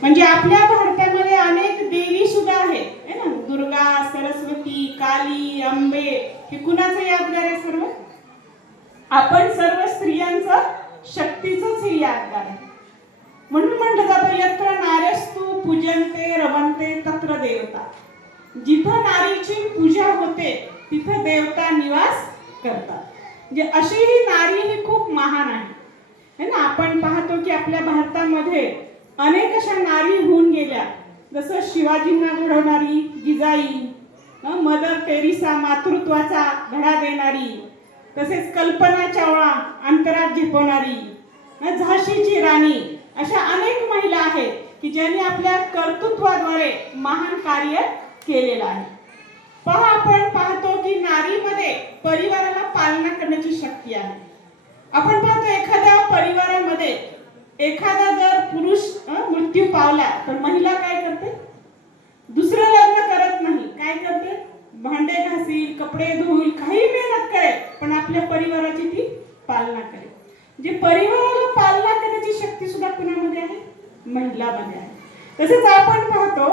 म्हणजे आपल्या भारतामध्ये अनेक देवी सुद्धा आहेत, है ना? दुर्गा, सरस्वती, काली, अंबे, हे कुणाचं यादगार आहे सर्व? आपण सर्व स्त्रियांचं शक्तीचंच हे यादगार आहे. म्हणून म्हटलं जातं यत्र नार्यस्तु पूजन्ते रमन्ते तत्र देवता. जिथं नारीची पूजा होते तिथं देवता निवास करतात. म्हणजे अशी ही नारी ही खूप महान आहे, है ना? आपण पाहतो की आपल्या भारतामध्ये अनेक अशा नारी होऊन गेल्या, जसं शिवाजींना घडवणारी जिजाई, मदर टेरेसा मातृत्वाचा धडा देणारी, तसेच कल्पना चावला अंतरात झेपवणारी, झाशीची राणी, अशा अनेक महिला आहेत की ज्यांनी आपल्या कर्तृत्वाद्वारे महान कार्य केलेलं आहे. पहा, आपण पाहतो की नारीमध्ये परिवाराला पालना करण्याची शक्ती आहे. आपण पाहतो एखाद्या परिवारामध्ये एखादा जर पुरुष मृत्यू पावला तर महिला काय करते? दुसरं लग्न करत नाही. काय करते? भांडे घासील, कपडे धुईल, काही मेहनत करेल, पण आपल्या परिवाराची ती पालना करेल. म्हणजे परिवाराला पालना करण्याची शक्ती सुद्धा कुणामध्ये आहे? महिलामध्ये आहे. तसेच आपण पाहतो